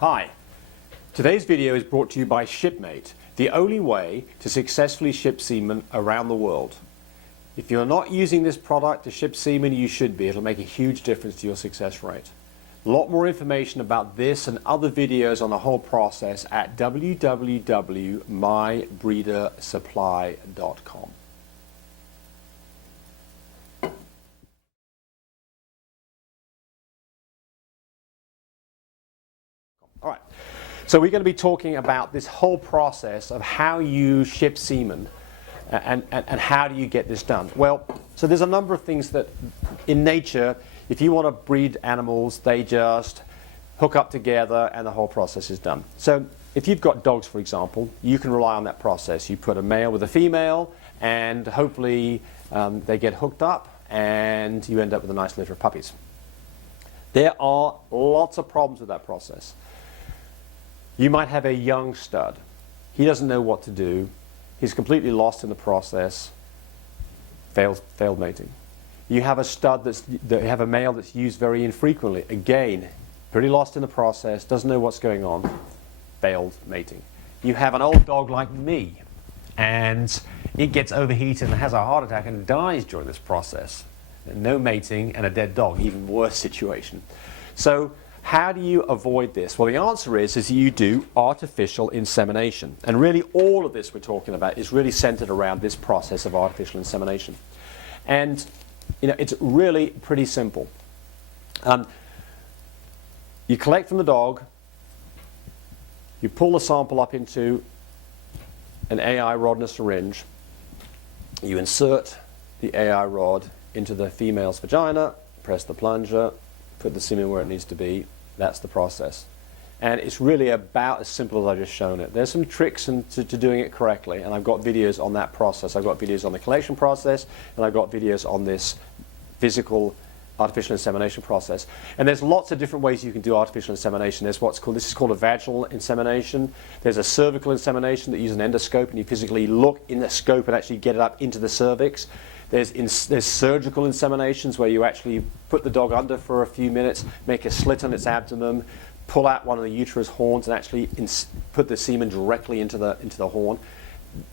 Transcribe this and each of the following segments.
Hi, today's video is brought to you by Shipmate, the only way to successfully ship semen around the world. If you're not using this product to ship semen, you should be. It'll make a huge difference to your success rate. A lot more information about this and other videos on the whole process at www.mybreedersupply.com. All right, so we're going to be talking about this whole process of how you ship semen and how do you get this done. Well, so there's a number of things that in nature, if you want to breed animals, they just hook up together and the whole process is done. So if you've got dogs, for example, you can rely on that process. You put a male with a female and hopefully they get hooked up and you end up with a nice litter of puppies. There are lots of problems with that process. You might have a young stud. He doesn't know what to do. He's completely lost in the process. Failed mating. You have a stud you have a male that's used very infrequently. Again, pretty lost in the process, doesn't know what's going on. Failed mating. You have an old dog like me, and it gets overheated and has a heart attack and dies during this process. No mating and a dead dog, even worse situation. So how do you avoid this? Well, the answer is you do artificial insemination. And really all of this we're talking about is really centered around this process of artificial insemination. And it's really pretty simple. You collect from the dog, you pull the sample up into an AI rod and a syringe, you insert the AI rod into the female's vagina, press the plunger, put the semen where it needs to be. That's the process. And it's really about as simple as I just shown it. There's some tricks to doing it correctly, and I've got videos on that process. I've got videos on the collection process, and I've got videos on this physical artificial insemination process. And there's lots of different ways you can do artificial insemination. There's this is called a vaginal insemination. There's a cervical insemination that uses an endoscope, and you physically look in the scope and actually get it up into the cervix. There's surgical inseminations where you actually put the dog under for a few minutes, make a slit on its abdomen, pull out one of the uterus horns and actually put the semen directly into the horn.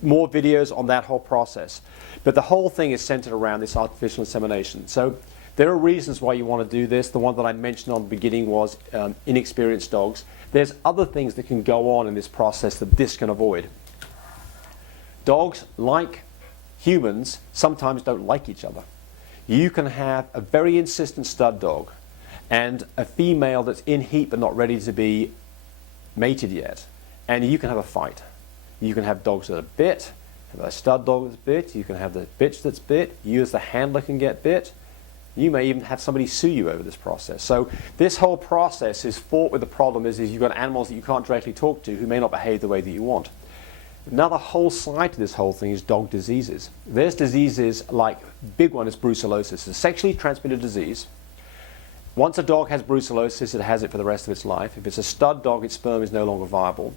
More videos on that whole process. But the whole thing is centered around this artificial insemination. So there are reasons why you want to do this. The one that I mentioned on the beginning was inexperienced dogs. There's other things that can go on in this process that this can avoid. Dogs, like humans, sometimes don't like each other. You can have a very insistent stud dog and a female that's in heat but not ready to be mated yet, and you can have a fight. You can have dogs that are bit, have a stud dog that's bit, you can have the bitch that's bit, you as the handler can get bit. You may even have somebody sue you over this process. So this whole process is fraught with the problem is you've got animals that you can't directly talk to who may not behave the way that you want. Another whole side to this whole thing is dog diseases. There's diseases like, big one is brucellosis. It's a sexually transmitted disease. Once a dog has brucellosis, it has it for the rest of its life. If it's a stud dog, its sperm is no longer viable.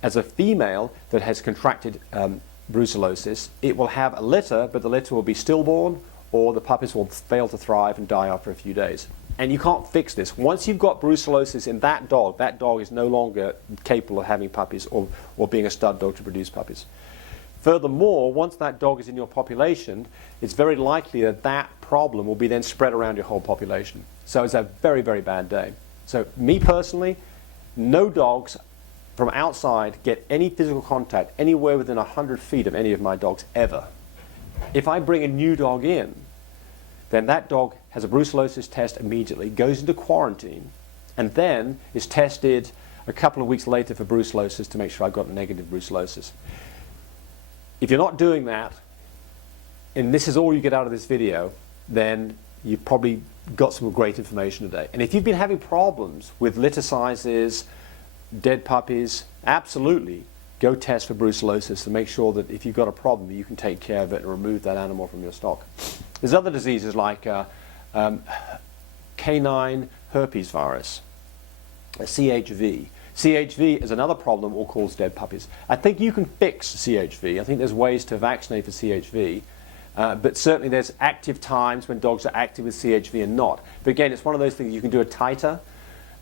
As a female that has contracted brucellosis, it will have a litter, but the litter will be stillborn, or the puppies will fail to thrive and die after a few days. And you can't fix this. Once you've got brucellosis in that dog is no longer capable of having puppies or being a stud dog to produce puppies. Furthermore, once that dog is in your population, it's very likely that that problem will be then spread around your whole population. So it's a very, very bad day. So me personally, no dogs from outside get any physical contact anywhere within 100 feet of any of my dogs ever. If I bring a new dog in, then that dog has a brucellosis test immediately, goes into quarantine, and then is tested a couple of weeks later for brucellosis to make sure I've got negative brucellosis. If you're not doing that, and this is all you get out of this video, then you've probably got some great information today. And if you've been having problems with litter sizes, dead puppies, absolutely go test for brucellosis to make sure that if you've got a problem, you can take care of it and remove that animal from your stock. There's other diseases like canine herpes virus, CHV. CHV is another problem that will cause dead puppies. I think you can fix CHV. I think there's ways to vaccinate for CHV. But certainly there's active times when dogs are active with CHV and not. But again, it's one of those things you can do a titer.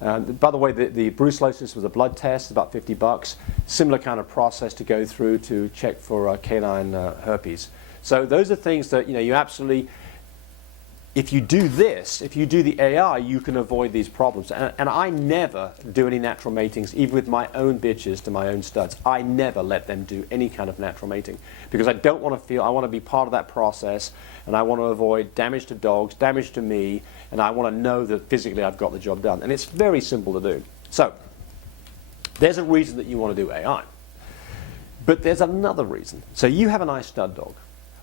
By the way, the brucellosis was a blood test, about $50. Similar kind of process to go through to check for canine herpes. So those are things that you absolutely, if you do this, if you do the AI, you can avoid these problems. And I never do any natural matings, even with my own bitches to my own studs. I never let them do any kind of natural mating because I don't want to feel, I want to be part of that process, and I want to avoid damage to dogs, damage to me, and I want to know that physically I've got the job done. And it's very simple to do. So there's a reason that you want to do AI. But there's another reason. So you have a nice stud dog,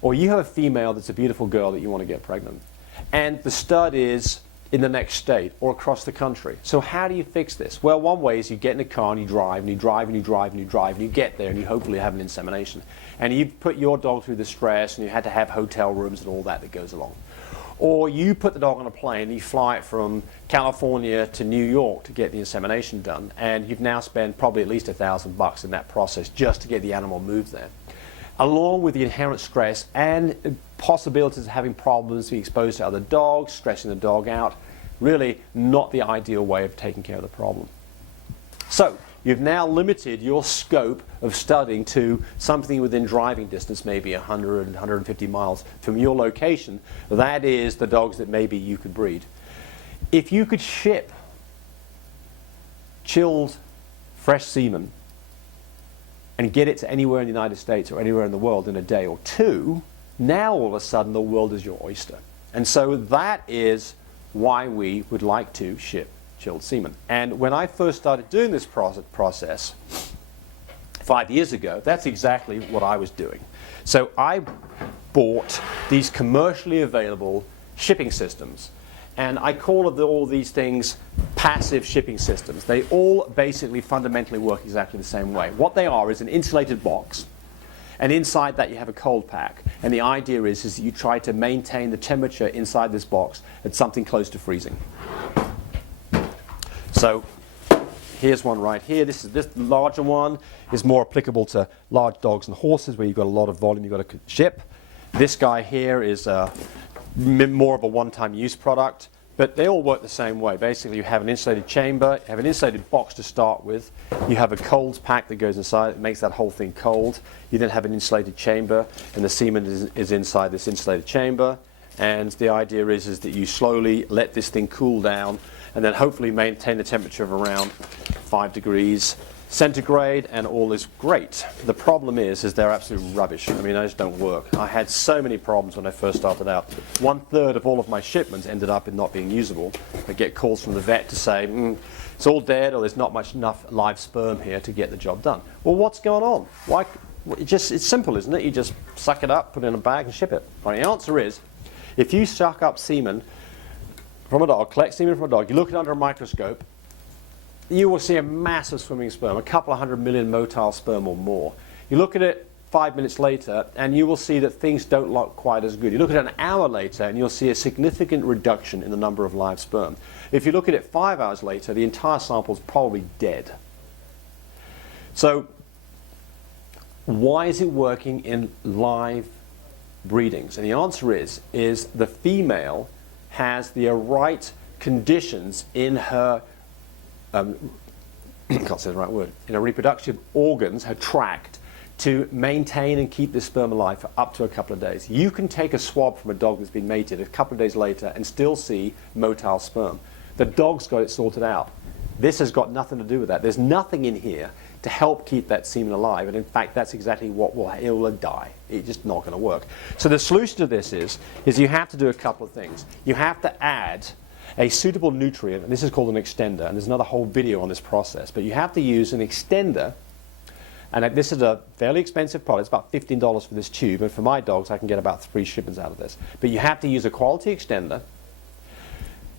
or you have a female that's a beautiful girl that you want to get pregnant, and the stud is in the next state or across the country. So how do you fix this? Well, one way is you get in a car and you drive and you drive and you drive and you drive and you get there and you hopefully have an insemination. And you put your dog through the stress and you had to have hotel rooms and all that goes along. Or you put the dog on a plane and you fly it from California to New York to get the insemination done, and you've now spent probably at least $1,000 in that process just to get the animal moved there, along with the inherent stress and possibilities of having problems, being exposed to other dogs, stressing the dog out. Really not the ideal way of taking care of the problem. So you've now limited your scope of studying to something within driving distance, maybe 100, 150 miles from your location. That is the dogs that maybe you could breed. If you could ship chilled, fresh semen and get it to anywhere in the United States or anywhere in the world in a day or two, now all of a sudden the world is your oyster. And so that is why we would like to ship chilled semen. And when I first started doing this process 5 years ago, that's exactly what I was doing. So I bought these commercially available shipping systems, and I call all these things passive shipping systems. They all basically fundamentally work exactly the same way. What they are is an insulated box, and inside that you have a cold pack. And the idea is that you try to maintain the temperature inside this box at something close to freezing. So here's one right here. This larger one is more applicable to large dogs and horses where you've got a lot of volume you've got to ship. This guy here is more of a one-time use product, but they all work the same way. Basically, you have an insulated chamber, you have an insulated box to start with, you have a cold pack that goes inside, it makes that whole thing cold. You then have an insulated chamber, and the semen is inside this insulated chamber. And the idea is that you slowly let this thing cool down, and then hopefully maintain the temperature of around 5 degrees centigrade, and all is great. The problem is they're absolute rubbish. I mean, they just don't work. I had so many problems when I first started out. 1/3 of all of my shipments ended up in not being usable. I get calls from the vet to say, it's all dead, or there's not enough live sperm here to get the job done. Well, what's going on? Why? It's simple, isn't it? You just suck it up, put it in a bag, and ship it. Right, the answer is, if you suck up semen from a dog, collect semen from a dog, you look at it under a microscope, you will see a massive swimming sperm, a couple of 100 million motile sperm or more. You look at it 5 minutes later, and you will see that things don't look quite as good. You look at it an hour later, and you'll see a significant reduction in the number of live sperm. If you look at it 5 hours later, the entire sample is probably dead. So why is it working in live breedings? And the answer is the female has the right conditions in her can't say the right word, in her reproductive organs, her tract, to maintain and keep this sperm alive for up to a couple of days. You can take a swab from a dog that's been mated a couple of days later and still see motile sperm. The dog's got it sorted out. This has got nothing to do with that. There's nothing in here to help keep that semen alive, and in fact that's exactly what it will die. It's just not going to work. So the solution to this is you have to do a couple of things. You have to add a suitable nutrient, and this is called an extender, and there's another whole video on this process, but you have to use an extender, and this is a fairly expensive product. It's about $15 for this tube, and for my dogs I can get about 3 shipments out of this. But you have to use a quality extender,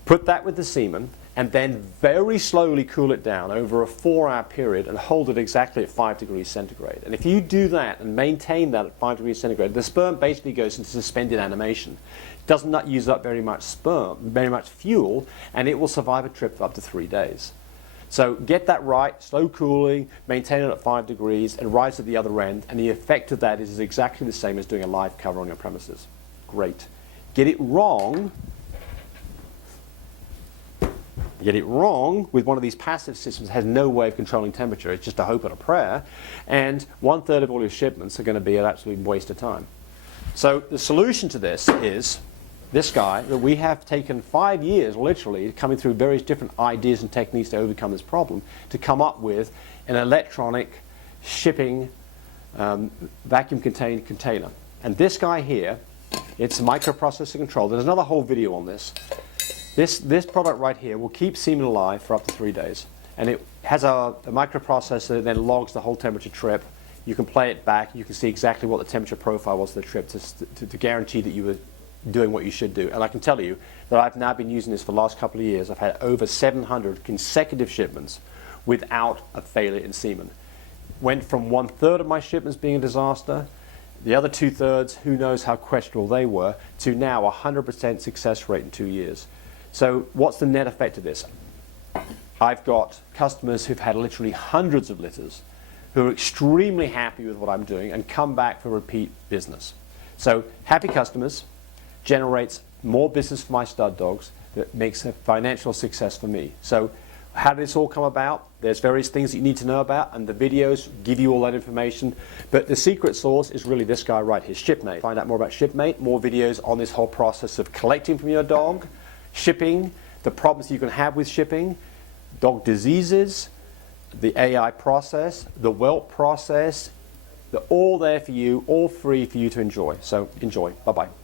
put that with the semen, and then very slowly cool it down over a 4-hour period and hold it exactly at 5 degrees centigrade. And if you do that and maintain that at 5 degrees centigrade, the sperm basically goes into suspended animation. It does not use up very much sperm, very much fuel, and it will survive a trip for up to 3 days. So get that right, slow cooling, maintain it at 5 degrees, and rise at the other end, and the effect of that is exactly the same as doing a live cover on your premises. Great. Get it wrong, You get it wrong with one of these passive systems that has no way of controlling temperature. It's just a hope and a prayer. And 1/3 of all your shipments are going to be an absolute waste of time. So the solution to this is this guy that we have taken 5 years, literally, coming through various different ideas and techniques to overcome this problem, to come up with an electronic shipping vacuum-contained container. And this guy here, it's microprocessor control. There's another whole video on this. This product right here will keep semen alive for up to 3 days. And it has a microprocessor that then logs the whole temperature trip. You can play it back. You can see exactly what the temperature profile was of the trip to guarantee that you were doing what you should do. And I can tell you that I've now been using this for the last couple of years. I've had over 700 consecutive shipments without a failure in semen. Went from 1/3 of my shipments being a disaster, the other 2/3, who knows how questionable they were, to now 100% success rate in 2 years. So what's the net effect of this? I've got customers who've had literally hundreds of litters who are extremely happy with what I'm doing and come back for repeat business. So happy customers generates more business for my stud dogs that makes a financial success for me. So how did this all come about? There's various things that you need to know about, and the videos give you all that information. But the secret sauce is really this guy right here, Shipmate. Find out more about Shipmate, more videos on this whole process of collecting from your dog, shipping, the problems you can have with shipping, dog diseases, the AI process, the whelp process. They're all there for you, all free for you to enjoy. So enjoy. Bye-bye.